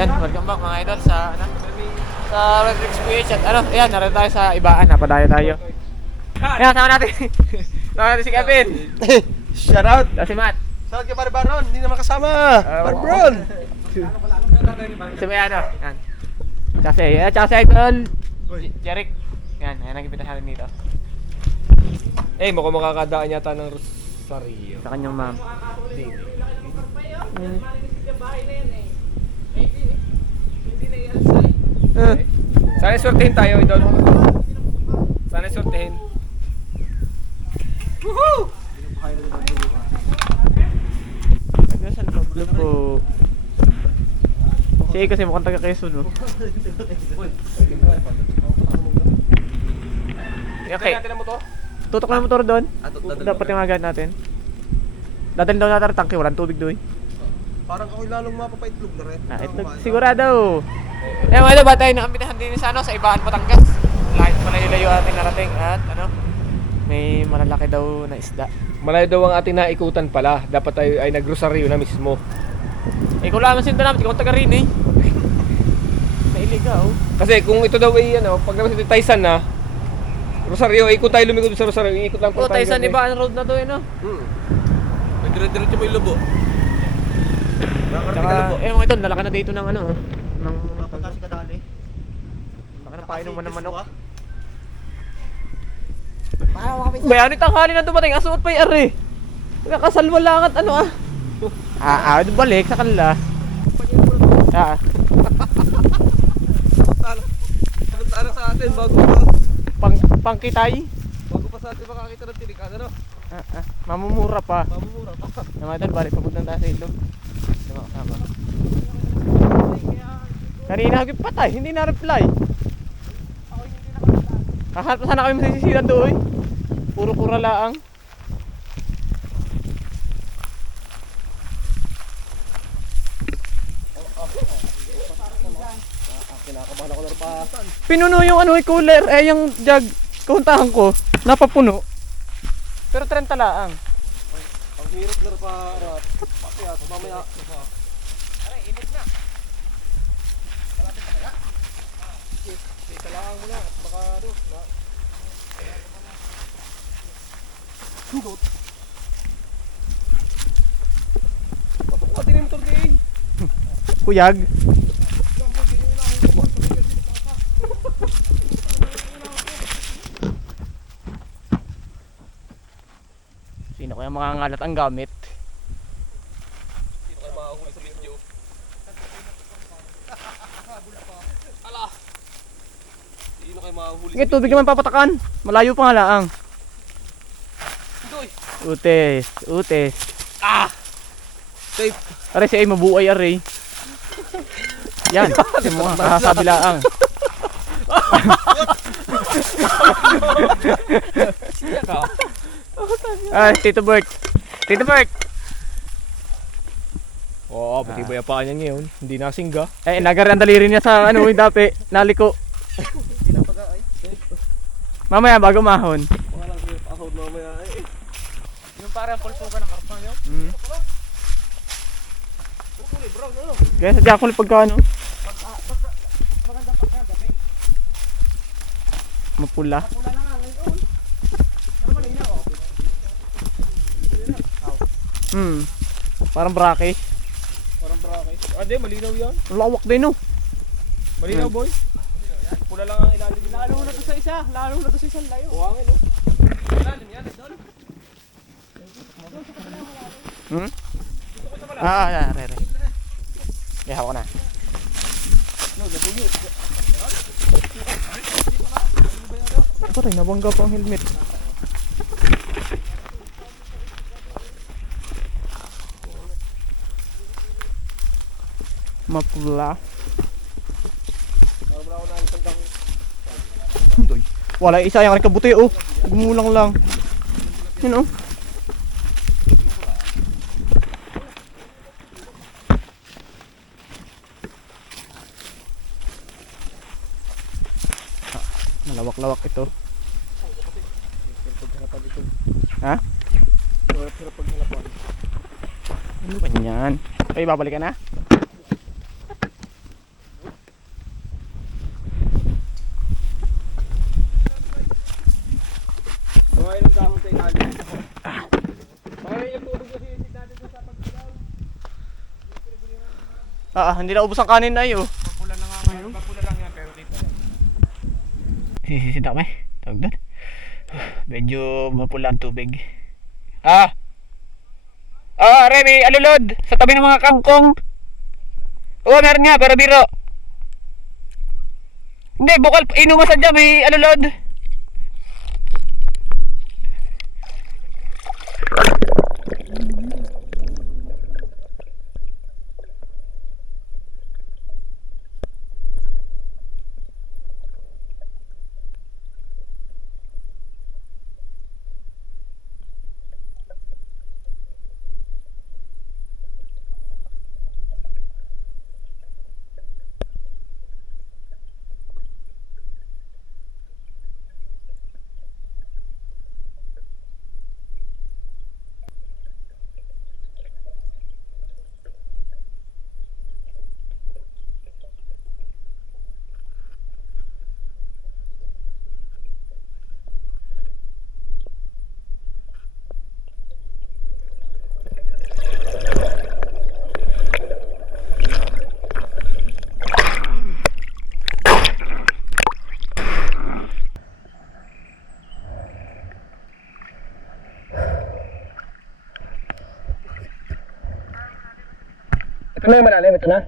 Yan, welcome back mga idol sa Red Ricks PH at ayan, narito tayo sa Ibaan, napadayo tayo. Ayan, sama natin. Sama natin si Kevin. Shout out! Si Matt. Shout out kay Barbaron, hindi naman kasama! Barbaron! Si Mayano. Yan. Tsaka si idol. Jeric. Yan, ayan ang imbitahan natin dito. Mukhang makakadaan yata ng Rosario. Sa kanyang ma'am. Sana sortehin tayo, idol. Sana sortehin. Woohoo! Nasa Pablo po. Siya kasi mukhang taga Quezon, no? Okay. Natin ang motor? Tutok na yung motor doon. Dapat yung agad natin. Dadalhin daw natin ang tangke, walang tubig doon. Parang ako'y lalong mapapaitlog na rin. Itlog, sigurado. Wala ba tayo nakambitahan din sa Ibaan, Batangas. Malayo-layo ating narating at may malalaki daw na isda. Malayo daw ang ating naikutan pala. Dapat tayo ay nag-Rosario na mismo. Kung laman sinto namin, ikaw taga rin Nailigaw. Kasi kung ito daw ay pag naman sa Taysan na Rosario, ikot tayo lumikot sa Rosario, ikot lang po tayo. Taysan Ibaan road na to May dire-diretso mo yung lubo. Tsaka, mga ito, nalaki na dito ng ng Pagkasi kadali. laki ng painom mo ng manok. Bayani tanghali na dumating, asuot pa yung ari. Nakasalwa lang at balik sa kanila. Ano sa atin bago Pangkitay. bago pa sa atin makakita ng tilikan, ano? Mamumura pa. Mamumura pa. Naman balik papunta tayo sa ilog. Sama. Kanina hagip patay, hindi na-reply. Kahanap na sana kami masisisiran doon. Puro kuralaang. Kinakabahan ako na pa. Pinuno yung cooler, yung jug. Kahuntahan ko, napapuno. Pero 30 laang. Ang hirap na pa rat. Kaya mamaya. Aray, init na. Kailangan mo na at baka na. Hudot. Patok ka din yung motor kayo. Kuyag. Sino kaya mangangalat ang gamit? Sino kayo makahuli sa video? Ala! Sino kayo makahuli? Sige, tubig naman papatakan. Malayo pa nga laang. Doy! Utes. Safe! Aray, siya ay mabuhay aray. Yan, kasi mo nga, sabi laang. Siya ka! Tito Bert. Oo, pati ba yapaan niya ngayon? Hindi nasingga. Nagaran daliri niya sa yung dapi, naliko. Mamaya bago mahon. Wala lang safe ako mamaya eh. Yung parang pulpukan ng karpa nyo? Huli bro, ano? Kaya sadya ko ulit pagka Maganda pagkagabi. mapula. Pula na nga ngayon. Ano malinaw Parang brake. Parang brake. Di, malinaw yan. Ang lawak din Malinaw boy. Pula lang ang ilalim. Lalo na to sa isa. Lalo na to sa isang layo. Buhangin oh. Ilalim yan, idol. Re. Ihaw ko na. Patay, nabangga pa ang helmet. Mapula. Wala isa yung kabuti gumulang lang. Yun malawak-lawak ito. Ha? Ano ba yan? Ay, babalik ka na? Hindi na ubos ang kanin na yun. Mapula na nga ngayon. Mapula lang yan pero dito lang. Sisisita kami. Tawag doon. Medyo mapula ang tubig. Remy, alulod. Sa tabi ng mga kangkong. Oo, meron nga, pero biro. Hindi, bukal, inumasan dyan, may alulod. Ito na yung malalim, ito na.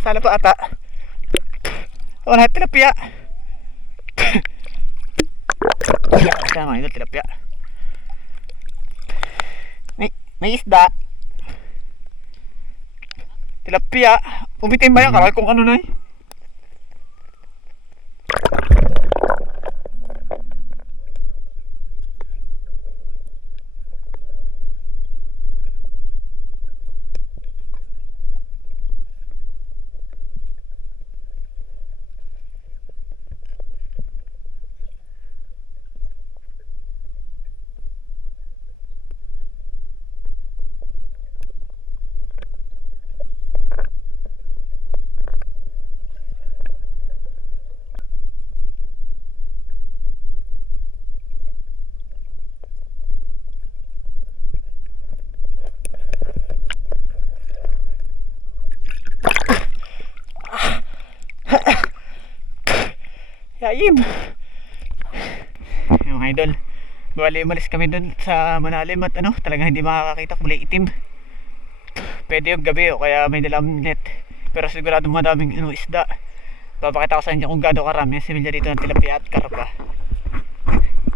Sana pa ata. Wala tilapia. Tama ito tilapia. May isda. Tilapia. Umitin ba yan? Karal kung ano na eh. Yayim. Yung mga idol, bali umalis kami dun sa malalim at ano, talagang hindi makakakita, kulay itim. Pwede yung gabi o kaya may dalang net, pero sigurado madaming isda. Papakita ko sa inyo kung gaano karami ang similya dito ng tilapia at karpa.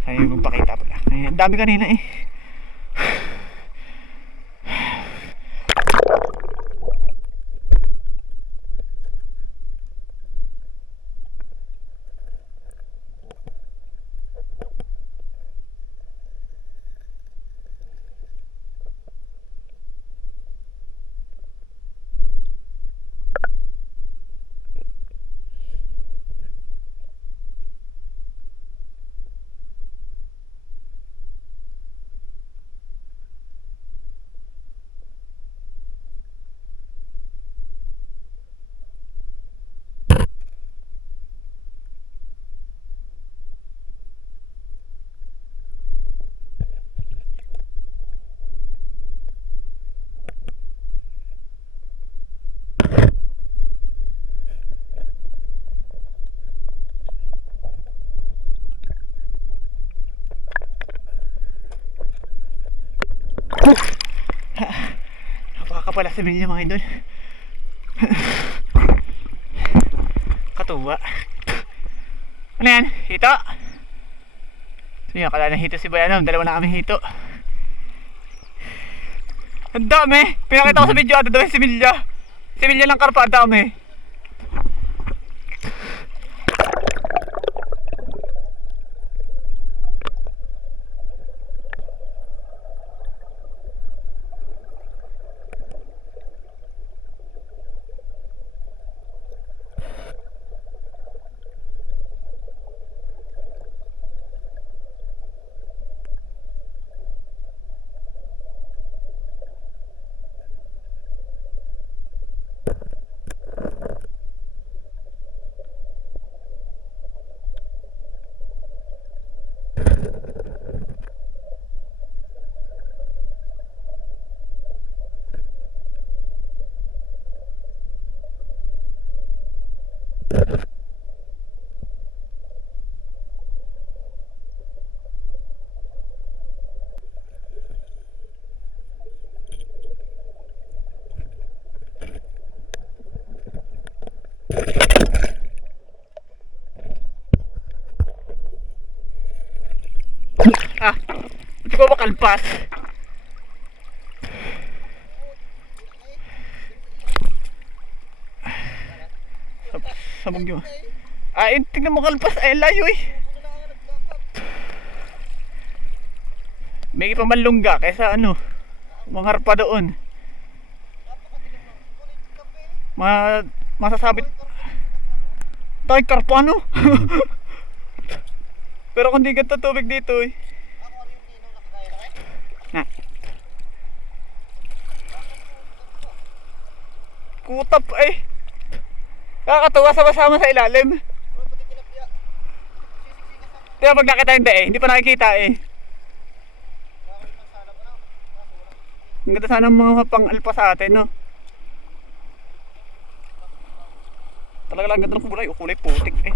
Kaya magpakita pala. Ang dami kanina eh. Napakakapala sa milya mga idol. Katuwa. Ano yan? Hito? So yun, akala na hito si Boy. Dalawa na kami hito. Ang dami! Pinakita ko sa video, dami si Milya. Si Milya lang karpa, ang dami. Hindi ko makalpas. Sabog yun. Tignan mo kalpas. Layo eh. May ipamanlungga kaysa mangarap pa doon. Masasabit. Tayo karpano. Pero kung di ganito tubig dito eh. Na. Kutap eh. Nakakatuwa sama-sama sa ilalim. Kaya pag nakita hindi hindi pa nakikita eh. Ang ganda sana mga pang-alpa sa atin, no? Talaga lang ganda ng kulay. Kulay putik eh.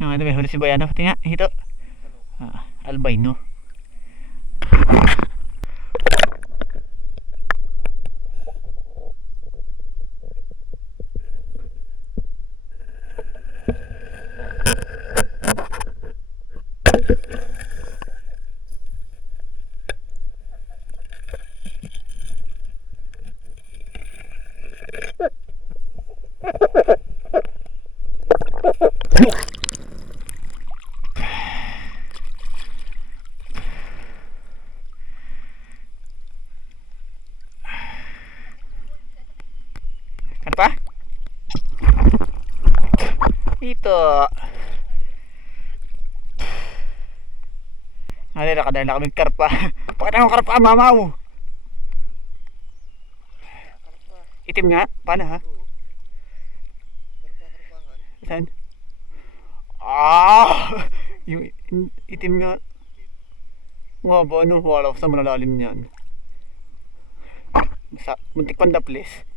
Yung may huli si Boy, tingnan, ito. Albino. Ano pa? Ito. Nakadala na kaming karpa. Pakita mo karpa, mamaw. Itim nga? Paano ha? Saan? Yung itim nga. Mga ba wala sa malalalim niyan. Muntik pandaplis.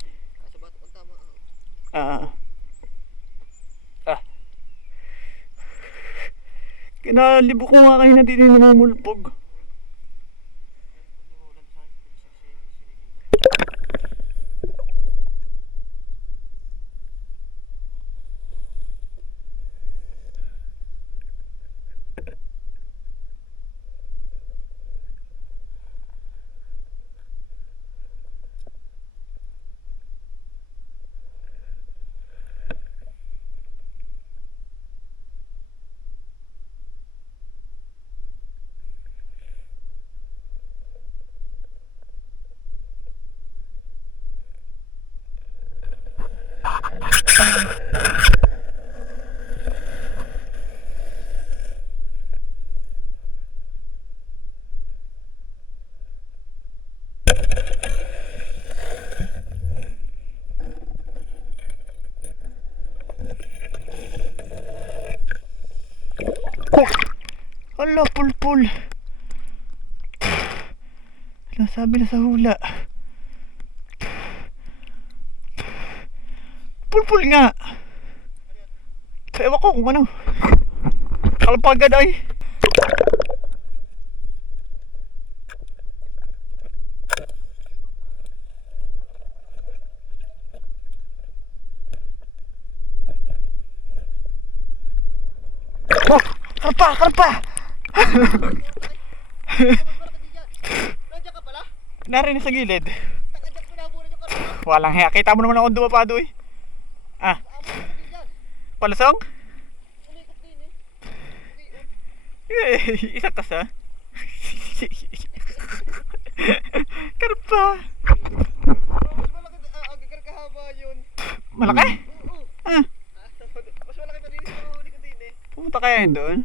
Kinalibo ko nga kayo na dito namumulpog. Hala, pulpul. Hala, sabi na sa hula. Pulpul nga. Ewan ko kung ano. Kalpagad ay. Oh, karpa, karpa. Nandiyan ka pala? Narinig sa gilid. Takadyak pinaburan yung karpa. Walang hiya. Kita mo naman ako dumapado eh. Ah, Amo ka din dyan. palusong? Ulikot din eh. Isa ka sa. Karpa. Mas malaki, agad kahaba yun. Malaki? Oo. Ah, Mas malaki pa din sa ulikot din eh. pumunta kaya yun doon?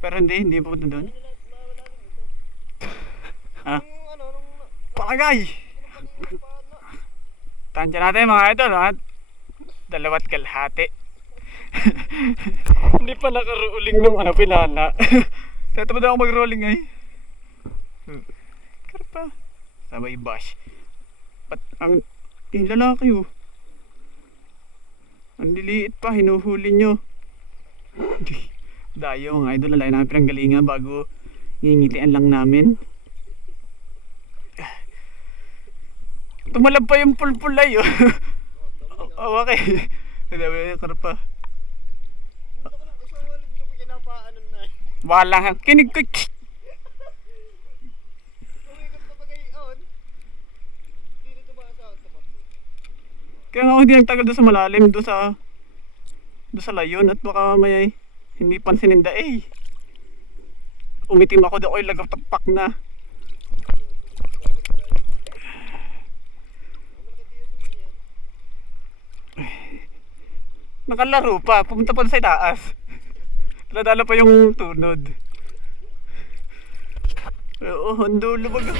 Pero hindi pupunta doon. Malalim ito. Ah, Nung ano, nung palagay. pinapaging pa na. Tansya natin mga idol ha. 2 kalahati. Hindi pa naka-rolling nung ano pinana. Tatamad ako mag-rolling ay. Karpa. Sabay bash. Ang lalaki oh. Ang liliit pa, hinuhuli nyo. Dayo mga idol, nalayan namin pinanggalingan bago ngingitian lang namin. Tumalab pa yung pulpulay oh. Oh, okay. Sabi yung karpa. Ito ko lang, isang walang ko pinapaanan na eh. Wala kinig ko. Ulikot na bagay on. Hindi na tumaas sa tapat ko. Kaya nga ako hindi nagtagal doon sa malalim, doon sa layon at baka may hindi pansinin da eh. Umitim ako doon, lagapakpak na. Nakalaro pa, pumunta pa sa itaas. Dala pa yung tunod. Oo, ang dulo baga.